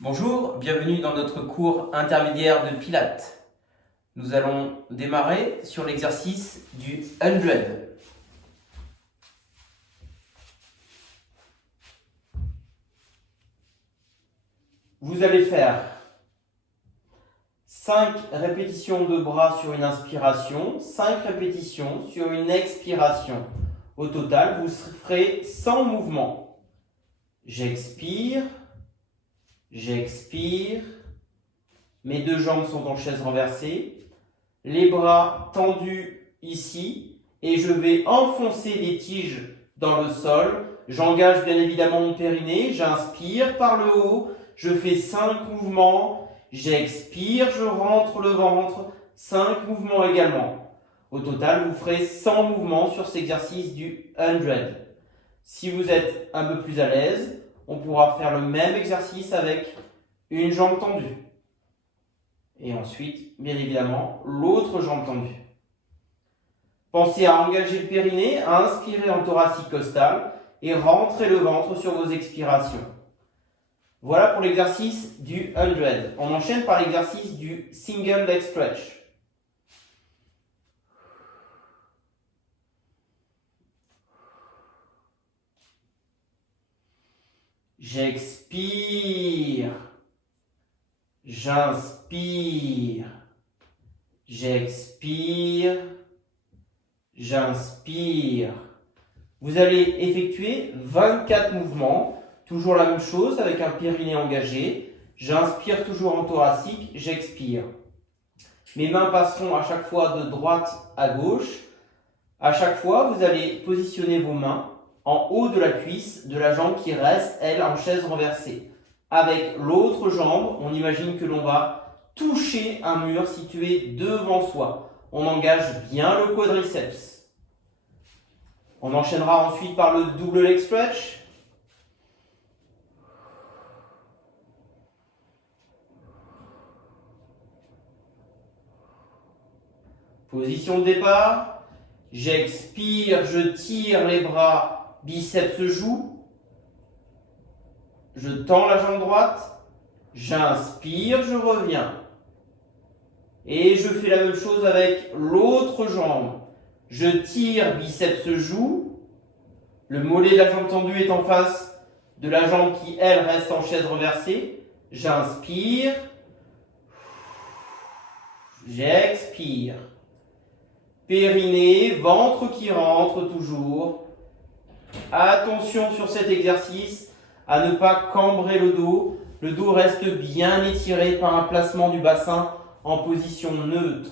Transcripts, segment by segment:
Bonjour, bienvenue dans notre cours intermédiaire de Pilates. Nous allons démarrer sur l'exercice du 100. Vous allez faire 5 répétitions de bras sur une inspiration, 5 répétitions sur une expiration. Au total, vous ferez 100 mouvements. J'expire. J'expire, mes deux jambes sont en chaise renversée, les bras tendus ici et je vais enfoncer des tiges dans le sol. J'engage bien évidemment mon périnée, j'inspire par le haut, je fais 5 mouvements, j'expire, je rentre le ventre, 5 mouvements également. Au total, vous ferez 100 mouvements sur cet exercice du 100. Si vous êtes un peu plus à l'aise, on pourra faire le même exercice avec une jambe tendue. Et ensuite, bien évidemment, l'autre jambe tendue. Pensez à engager le périnée, à inspirer en thoracique costal et rentrer le ventre sur vos expirations. Voilà pour l'exercice du 100. On enchaîne par l'exercice du single leg stretch. J'expire, j'inspire, j'expire, j'inspire. Vous allez effectuer 24 mouvements, toujours la même chose avec un périnée engagé. J'inspire toujours en thoracique, j'expire. Mes mains passeront à chaque fois de droite à gauche. À chaque fois, vous allez positionner vos mains en haut de la cuisse de la jambe qui reste, elle, en chaise renversée. Avec l'autre jambe, on imagine que l'on va toucher un mur situé devant soi. On engage bien le quadriceps. On enchaînera ensuite par le double leg stretch. Position de départ. J'expire, je tire les bras. Biceps joue, je tends la jambe droite, j'inspire, je reviens. Et je fais la même chose avec l'autre jambe. Je tire, biceps joue, le mollet de la jambe tendue est en face de la jambe qui, elle, reste en chaise renversée. J'inspire, j'expire. Périnée, ventre qui rentre toujours. Attention sur cet exercice à ne pas cambrer le dos. Le dos reste bien étiré par un placement du bassin en position neutre.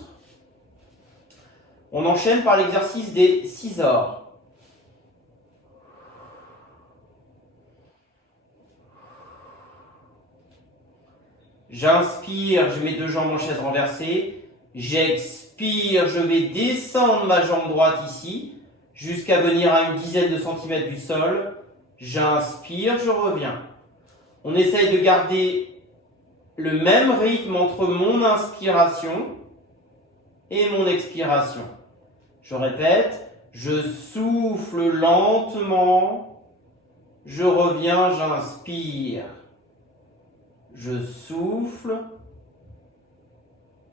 On enchaîne par l'exercice des scissors. J'inspire, je mets deux jambes en chaise renversée. J'expire, je vais descendre ma jambe droite ici jusqu'à venir à une dizaine de centimètres du sol. J'inspire, je reviens. On essaye de garder le même rythme entre mon inspiration et mon expiration. Je répète, je souffle lentement, je reviens, j'inspire. Je souffle,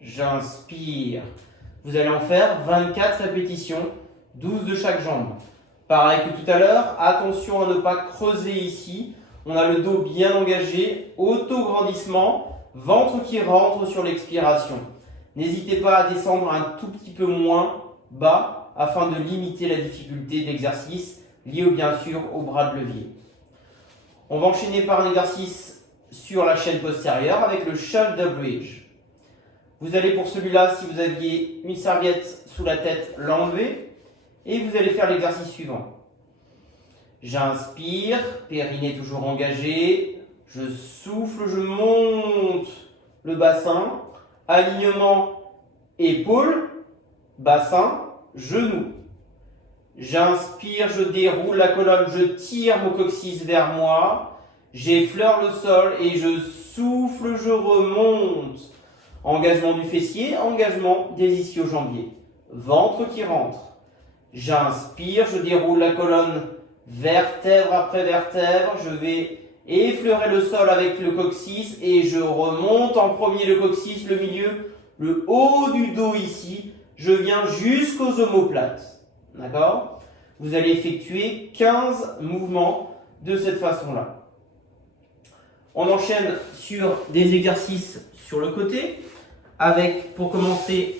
j'inspire. Vous allez en faire 24 répétitions, 12 de chaque jambe. Pareil que tout à l'heure, attention à ne pas creuser ici. On a le dos bien engagé, auto-grandissement, ventre qui rentre sur l'expiration. N'hésitez pas à descendre un tout petit peu moins bas afin de limiter la difficulté de l'exercice lié bien sûr au bras de levier. On va enchaîner par un exercice sur la chaîne postérieure avec le shoulder bridge. Vous allez pour celui-là, si vous aviez une serviette sous la tête, l'enlever et vous allez faire l'exercice suivant. J'inspire, périnée toujours engagé, je souffle, je monte le bassin, alignement épaule, bassin, genou. J'inspire, je déroule la colonne, je tire mon coccyx vers moi, j'effleure le sol et je souffle, je remonte. Engagement du fessier, engagement des ischio-jambiers. Ventre qui rentre. J'inspire, je déroule la colonne vertèbre après vertèbre, je vais effleurer le sol avec le coccyx et je remonte en premier le coccyx, le milieu, le haut du dos ici. Je viens jusqu'aux omoplates. D'accord? Vous allez effectuer 15 mouvements de cette façon-là. On enchaîne sur des exercices sur le côté avec, pour commencer,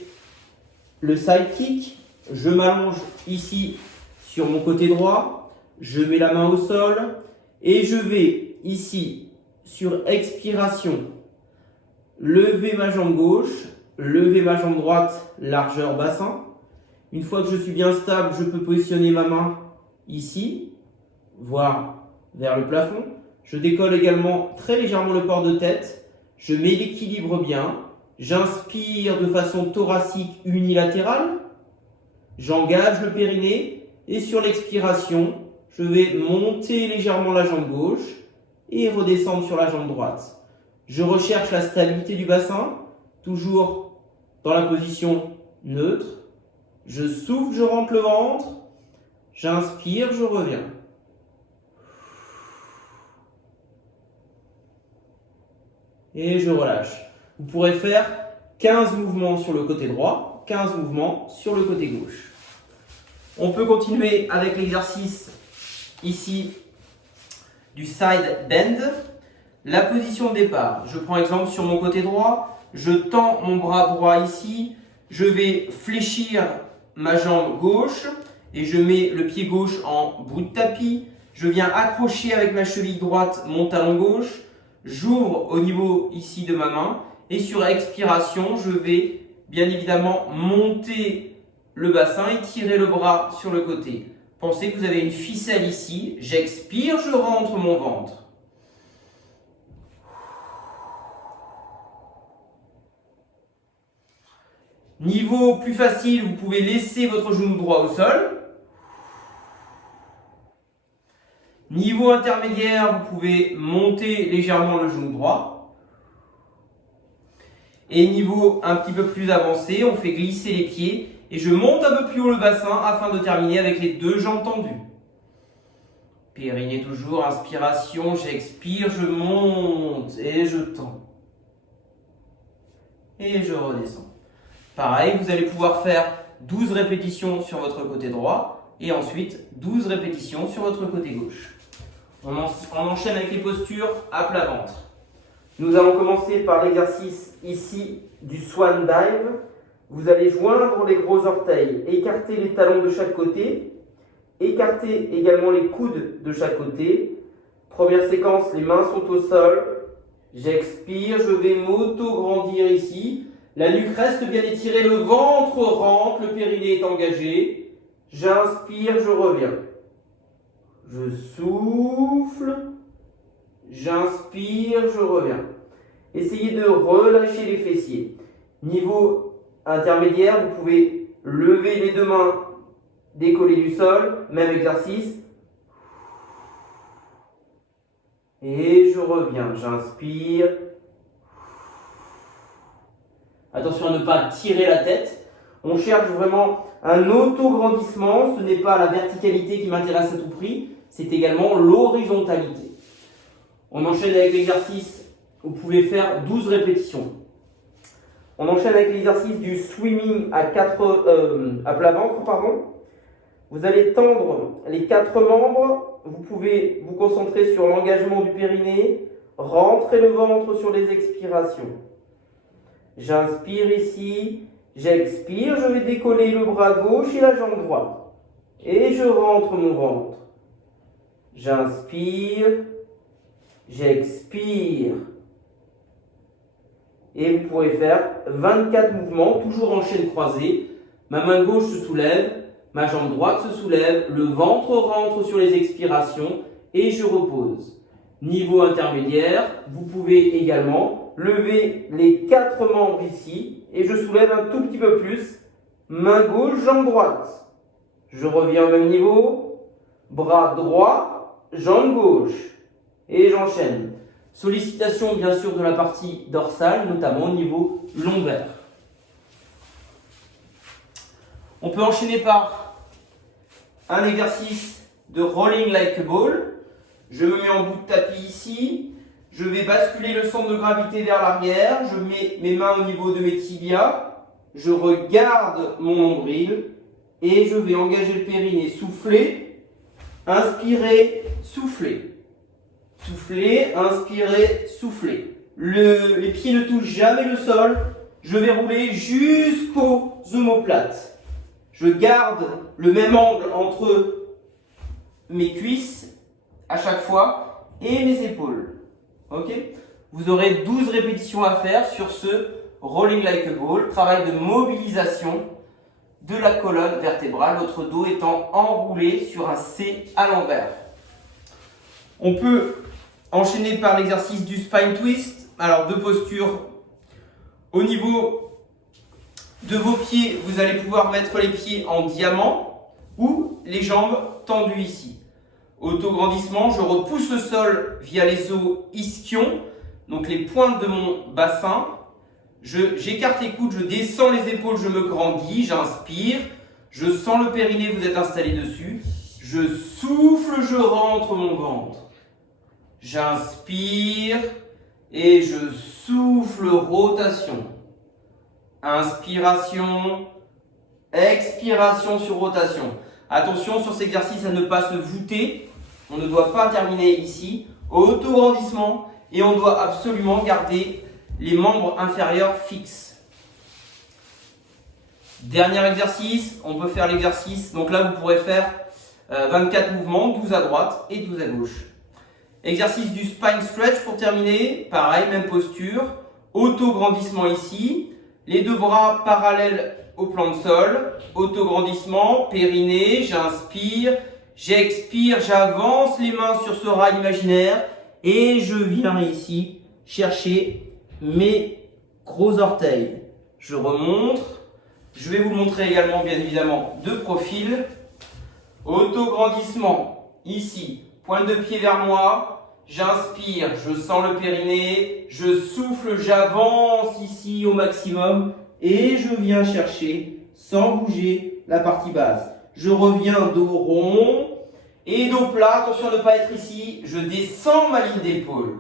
le side kick. Je m'allonge ici sur mon côté droit, je mets la main au sol et je vais ici sur expiration lever ma jambe gauche, lever ma jambe droite, largeur bassin. Une fois que je suis bien stable, je peux positionner ma main ici, voire vers le plafond. Je décolle également très légèrement le port de tête. Je mets l'équilibre bien. J'inspire de façon thoracique unilatérale. J'engage le périnée. Et sur l'expiration, je vais monter légèrement la jambe gauche et redescendre sur la jambe droite. Je recherche la stabilité du bassin, toujours dans la position neutre. Je souffle, je rentre le ventre. J'inspire, je reviens. Et je relâche. Vous pourrez faire 15 mouvements sur le côté droit, 15 mouvements sur le côté gauche. On peut continuer avec l'exercice ici du side bend. La position de départ, je prends exemple sur mon côté droit, je tends mon bras droit ici, je vais fléchir ma jambe gauche et je mets le pied gauche en bout de tapis. Je viens accrocher avec ma cheville droite mon talon gauche. J'ouvre au niveau ici de ma main et sur expiration, je vais bien évidemment monter le bassin et tirer le bras sur le côté. Pensez que vous avez une ficelle ici. J'expire, je rentre mon ventre. Niveau plus facile, vous pouvez laisser votre genou droit au sol. Niveau intermédiaire, vous pouvez monter légèrement le genou droit. Et niveau un petit peu plus avancé, on fait glisser les pieds et je monte un peu plus haut le bassin afin de terminer avec les deux jambes tendues. Périnée toujours, inspiration, j'expire, je monte et je tends. Et je redescends. Pareil, vous allez pouvoir faire 12 répétitions sur votre côté droit et ensuite 12 répétitions sur votre côté gauche. On enchaîne avec les postures à plat ventre. Nous allons commencer par l'exercice ici du swan dive. Vous allez joindre les gros orteils, écarter les talons de chaque côté, écarter également les coudes de chaque côté. Première séquence, les mains sont au sol. J'expire, je vais m'auto-grandir ici. La nuque reste bien étirée, le ventre rentre, le périnée est engagé. J'inspire, je reviens. Je souffle, j'inspire, je reviens. Essayez de relâcher les fessiers. Niveau intermédiaire, vous pouvez lever les deux mains, décoller du sol, même exercice. Et je reviens, j'inspire. Attention à ne pas tirer la tête. On cherche vraiment un auto-grandissement. Ce n'est pas la verticalité qui m'intéresse à tout prix, c'est également l'horizontalité. On enchaîne avec l'exercice, vous pouvez faire 12 répétitions. On enchaîne avec l'exercice du swimming à plat ventre. Vous allez tendre les 4 membres. Vous pouvez vous concentrer sur l'engagement du périnée. Rentrez le ventre sur les expirations. J'inspire ici. J'expire. Je vais décoller le bras gauche et la jambe droite. Et je rentre mon ventre. J'inspire. J'expire. Et vous pourrez faire 24 mouvements, toujours en chaîne croisée. Ma main gauche se soulève, ma jambe droite se soulève, le ventre rentre sur les expirations et je repose. Niveau intermédiaire, vous pouvez également lever les 4 membres ici et je soulève un tout petit peu plus. Main gauche, jambe droite. Je reviens au même niveau. Bras droit, jambe gauche. Et j'enchaîne. Sollicitation bien sûr de la partie dorsale, notamment au niveau lombaire. On peut enchaîner par un exercice de rolling like a ball. Je me mets en bout de tapis ici. Je vais basculer le centre de gravité vers l'arrière. Je mets mes mains au niveau de mes tibias. Je regarde mon nombril et je vais engager le périnée. Souffler, inspirer, souffler. Souffler, inspirer, souffler. Les pieds ne touchent jamais le sol. Je vais rouler jusqu'aux omoplates. Je garde le même angle entre mes cuisses à chaque fois et mes épaules. Ok? Vous aurez 12 répétitions à faire sur ce rolling like a ball, travail de mobilisation de la colonne vertébrale, votre dos étant enroulé sur un C à l'envers. On peut enchaîner par l'exercice du spine twist. Alors, deux postures. Au niveau de vos pieds, vous allez pouvoir mettre les pieds en diamant ou les jambes tendues ici. Autograndissement, je repousse le sol via les os ischions, donc les pointes de mon bassin. J'écarte les coudes, je descends les épaules, je me grandis, j'inspire. Je sens le périnée, vous êtes installé dessus. Je souffle, je rentre mon ventre. J'inspire et je souffle, rotation. Inspiration, expiration sur rotation. Attention sur cet exercice à ne pas se voûter. On ne doit pas terminer ici. Autograndissement et on doit absolument garder les membres inférieurs fixes. Dernier exercice, on peut faire l'exercice. Donc là, vous pourrez faire 24 mouvements, 12 à droite et 12 à gauche. Exercice du spine stretch pour terminer. Pareil, même posture. Autograndissement ici. Les deux bras parallèles au plan de sol. Autograndissement, périnée, j'inspire, j'expire, j'avance les mains sur ce rail imaginaire et je viens ici chercher mes gros orteils. Je remonte. Je vais vous le montrer également, bien évidemment, de profil. Autograndissement, ici, pointe de pied vers moi. J'inspire, je sens le périnée. Je souffle, j'avance ici au maximum. Et je viens chercher, sans bouger, la partie basse. Je reviens dos rond et dos plat. Attention à ne pas être ici. Je descends ma ligne d'épaule.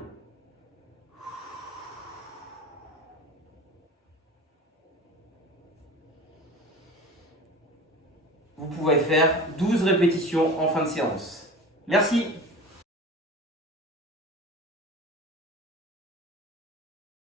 Vous pouvez faire 12 répétitions en fin de séance. Merci.